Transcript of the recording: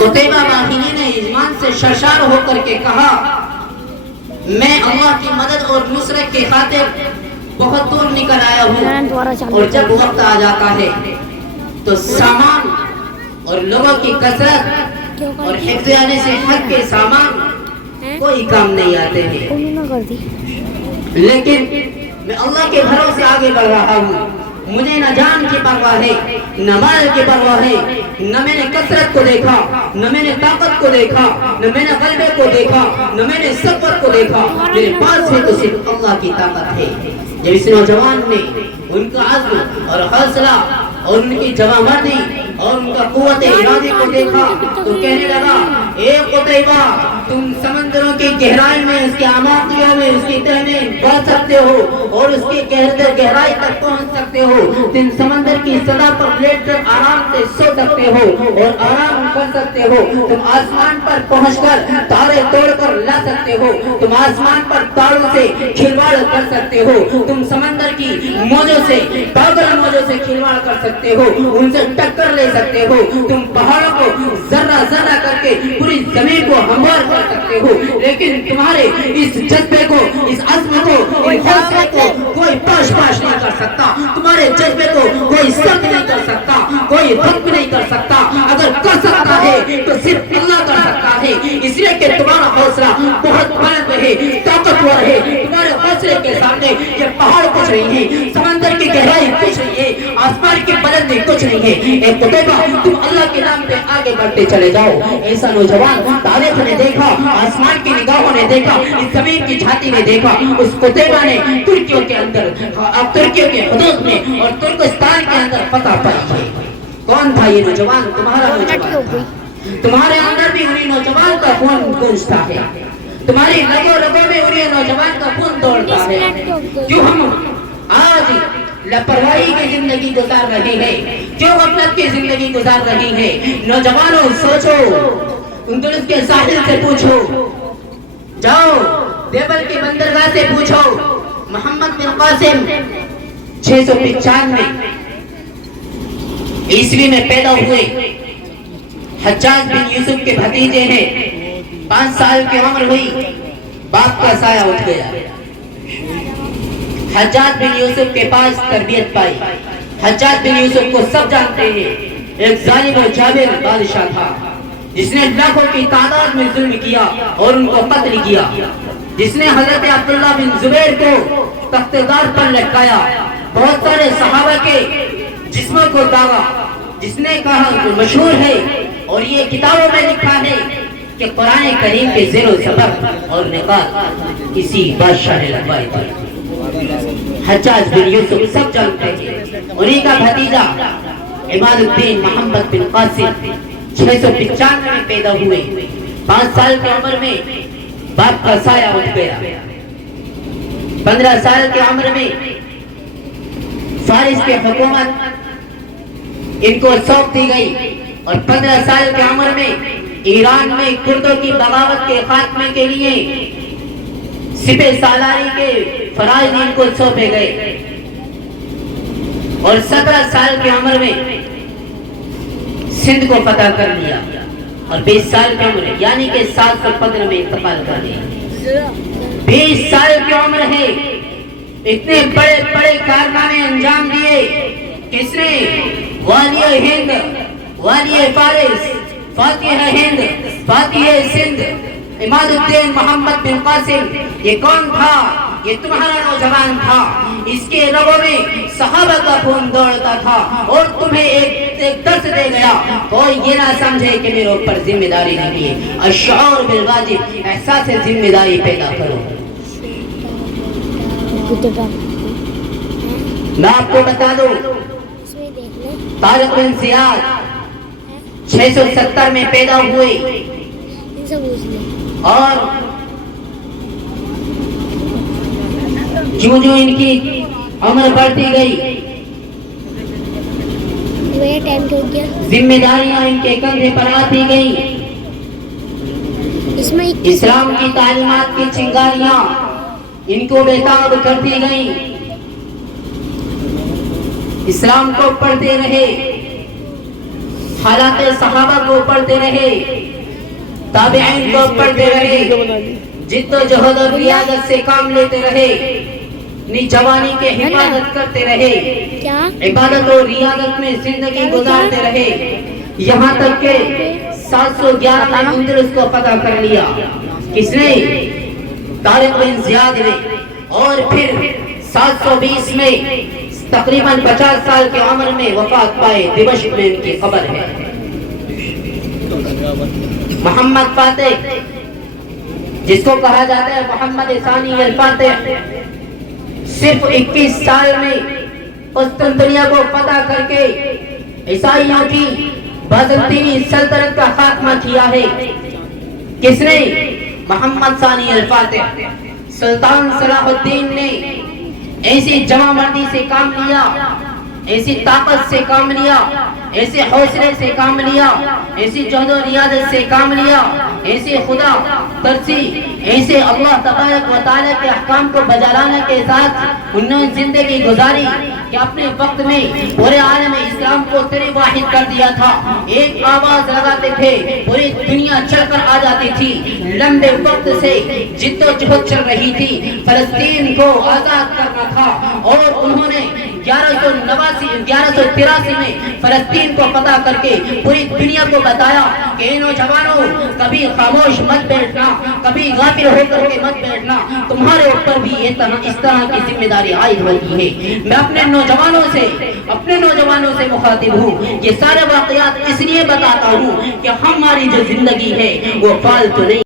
قتیبہ باہنی نے ایمان سے سرشار ہو کر کے کہا میں اللہ کی مدد اور نصرت کی خاطر بہت دور نکل آیا ہوں، اور جب وقت آ جاتا ہے تو سامان اور لوگوں کی کثرت اور حفظ آنے سے حق کے سامان کوئی کام نہیں آتے ہیں، لیکن میں اللہ کے بھروسے آگے بڑھ رہا ہوں۔ مجھے نہ جان کی پرواہ ہے، نہ مال کی پرواہ ہے، نہ میں نے کثرت کو دیکھا، نہ میں نے طاقت کو دیکھا، نہ میں نے غلبے کو دیکھا، نہ میں نے صبر کو دیکھا، میرے پاس ہے تو صرف اللہ کی طاقت ہے۔ جب اس نوجوان نے ان کا عزم اور حوصلہ اور ان کی جوانمردی اور ان کا قوت ارادے کو دیکھا تو کہنے لگا اے قتیبہ، تم سمندروں کی گہرائی میں، اس کے اعماقیوں میں، اس کی تہ میں بڑھ سکتے ہو اور اس کی گہرائی تک پہنچ سکتے ہو، تم سمندر کی سطح پر لیٹ کر آرام سے سو سکتے ہو اور آرام کر سکتے ہو، تم آسمان پر پہنچ کر تارے توڑ کر لا سکتے ہو، تم آسمان پر تاروں سے کھلواڑ کر سکتے ہو، تم سمندر کی موجوں سے، پاگل موجوں سے کھلواڑ کر سکتے ہو، ان سے ٹکر لے سکتے ہو، تم پہاڑوں کو ذرہ ذرہ کر کے پوری زمین کو ہموار کر سکتے ہو، لیکن تمہارے اس جذبے کو، اس عزم کو، اس حوصلے کو کوئی پاش نہیں کر سکتا، تمہارے جذبے کو کوئی سخت نہیں کر سکتا، کوئی ختم نہیں کر سکتا، اگر کر سکتا ہے تو صرف اللہ کر سکتا ہے، اس لیے کہ تمہارا حوصلہ بہت بلند ہے، طاقتور ہے، تمہارے حوصلے کے سامنے یہ پہاڑ کچھ نہیں ہے، سمندر کی گہرائی کچھ نہیں ہے، آسمان کی بلندی کچھ نہیں ہے۔ اے قتیبہ، تم اللہ کے نام پہ آگے بڑھتے چلے جاؤ۔ ایسا نوجوان تاریخ نے دیکھا، آسمان کی نگاہوں نے دیکھا، اس زمین کی جھاتی نے دیکھا، اس قتیبہ نے ترکیوں کے اندر، ترکیوں کے حدود میں اور ترکستان کے اندر فتح پائی ہے۔ کون تھا یہ نوجوان؟ تمہارا نوجوان، تمہارے اندر بھی انہی نوجوان کا خون گونجتا ہے، تمہاری رگوں میں انہی نوجوان کا خون دوڑتا ہے۔ کیوں ہم آج لاپرواہی کی زندگی گزار رہے ہیں، کیوں غفلت کی زندگی گزار رہی ہے؟ نوجوانوں سوچو، اندلس کے ساحل سے پوچھو، جاؤ دیوبند کی بندرگاہ سے پوچھو، محمد بن قاسم 695 عیسوی میں پیدا ہوئے، حجاج بن یوسف کے بھتیجے ہیں، 5 سال کی عمر ہوئی، باپ کا سایہ اٹھ گیا، حجاج بن یوسف کے پاس تربیت پائی۔ حجاج بن یوسف کو سب جانتے ہیں، ایک ظالم و جابر بادشاہ تھا جس نے لاکھوں کی تعداد میں ظلم کیا اور ان کو قتل کیا، جس نے حضرت عبداللہ بن زبیر کو تخت دار پر لٹکایا، بہت سارے صحابہ کے جسموں کو داغا، جس نے کہا جو مشہور ہے اور یہ کتابوں میں لکھا ہے کہ قرآن کریم کے زیر و زبر اور نقاط کسی بادشاہ نے لگوائی تھی۔ حجاج بن یوسف سب جانتے ہیں، انہی کا بھتیجا عماد الدین محمد بن قاسم 695 میں پیدا ہوئے، 5 سال کی عمر میں باپ کا سایہ اٹھ گیا، 15 سال کی عمر میں فارس کی حکومت ان کو سونپ دی گئی، اور 15 سال کی عمر میں ایران میں کردوں کی بغاوت کے خاتمے کے لیے سپہ سالاری کے فرائض ان کو سونپے گئے، اور 17 سال کی عمر میں سندھ کو فتح کر لیا، اور 20 سال کی عمر یعنی کہ 715 میں انتقال کر لیا۔ 20 سال کی عمر ہے، اتنے بڑے بڑے کارنامے انجام دیے، کس نے؟ والی ہند، والی فارس، فاتح ہند، فاتح سندھ، عماد الدین محمد بن قاسم۔ یہ کون تھا؟ یہ تمہارا نوجوان تھا، اس کے رگوں میں صحابہ کا خون دوڑتا تھا، اور تمہیں ایک درس دے گیا، کوئی یہ نہ سمجھے کہ میرے اوپر ذمہ داری نہیں ہے۔ الشعور بالواجب، احساس ذمہ داری پیدا کرو۔ میں آپ کو بتا دوں، طارق بن زیاد 670 میں پیدا ہوئے، اور جو ان کی عمر بڑھتی گئی، ذمہ داریاں ان کے کندھے پر آتی گئیں، اسلام کی تعلیمات کی چنگاریاں ان کو بےتاب کرتی گئیں، اسلام کو پڑھتے رہے، حالات صحابہ کو پڑھتے رہے، تابعین کو پڑھتے رہے، جد و جہد اور ریاضت سے کام لیتے رہے، اپنی جوانی کے حفاظت کرتے رہے، عبادت اور ریاضت میں زندگی گزارتے رہے، یہاں تک کہ 711 میں اندلس کو فتح کر لیا۔ کس نے؟ طارق بن زیاد نے۔ اور پھر 720 میں تقریباً 50 سال کی عمر میں وفات پائے، دمشق میں ان کی قبر ہے۔ محمد فاتح، جس کو کہا جاتا ہے محمد ثانی الفاتح، صرف 21 سال میں قسطنطنیہ کو فتح کر کے عیسائیوں کی بازنطینی سلطنت کا خاتمہ کیا ہے۔ کس نے؟ محمد ثانی الفاتح۔ سلطان صلاح الدین نے ایسی جمع مردی سے کام لیا، ایسی طاقت سے کام لیا، ایسے حوصلے سے کام لیا، ایسی جہد و ریاضت سے کام لیا، ایسے خدا ترسی، ایسے اللہ تبارک و تعالیٰ کے احکام کو بجا لانے کے ساتھ انہوں نے زندگی گزاری کہ اپنے وقت میں پورے عالم اسلام کو تیرے واحد کر دیا تھا۔ ایک آواز لگاتے تھے، پوری دنیا چل کر آ جاتی تھی۔ لمبے وقت سے جد و جہد چل رہی تھی، فلسطین کو آزاد کرنا تھا، اور انہوں نے 1183 میں فلسطین کو فتح کر کے پوری دنیا کو بتایا کہ نوجوانوں کبھی خاموش مت بیٹھنا، کبھی غافل ہو کر کے مت بیٹھنا، تمہارے اوپر بھی اس طرح کی ذمہ داری عائد ہوتی ہے۔ میں اپنے نوجوانوں سے مخاطب ہوں، یہ سارے واقعات اس لیے بتاتا ہوں کہ ہماری جو زندگی ہے وہ فالتو نہیں۔